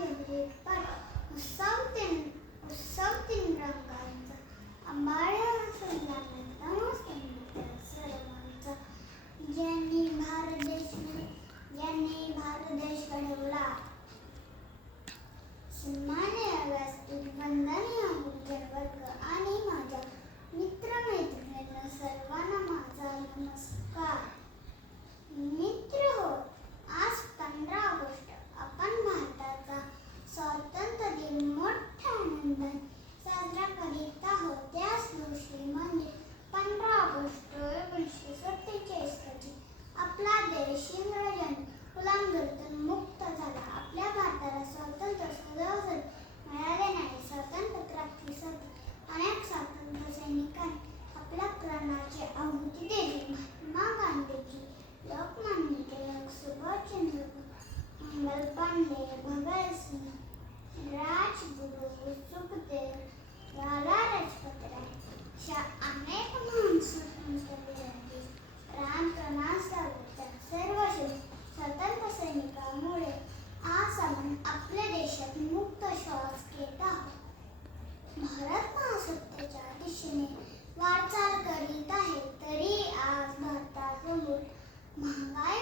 झेंडे पर उत्सव तीन रंगांचा अंबाड्या सजल्यानंतर नमस्ते सर्वांचा ज्यांनी भारत देश घडवला सन्मान्य व्यासपीठ वंदनीय गुरुजन वर्ग आणि माझ्या मित्रमैत्रिणींना सर्वांना माझा नमस्कार. मित्र हो, आज 15 ऑगस्ट आपण भारताचा स्वातंत्र्य दिन मोठ्या आनंदाने साजरा करीत आहोत. त्याच दिवशी म्हणजे 15 ऑगस्ट 1947 रोजी आपला देश इंग्रजांनी गुलामगिरीतून मुक्त झाला. आपल्या भारताला स्वातंत्र्य सहजासहजी मिळाले नाही. स्वातंत्र्य क्रांतीसाठी अनेक स्वातंत्र्य सैनिकांनी आपल्या प्राणाची आहुती दिली. महात्मा गांधीजी, लोकमान्य टिळक, सुभाषचंद्र बोस, मंगल पांडे, भगतसिंग, राजगुरू, सुखदेव, लाला लजपत राय अशा अनेक महान स्वातंत्र्यवीरांनी प्राण सावरला. सर्व स्वातंत्र्य सैनिकांमुळे आज आपण आपल्या देशात मुक्त श्वास घेत आहोत. भारत महासत्तेच्या दिशेने वाटचाल करीत आहे. तरी आज भारतासमोर महागाई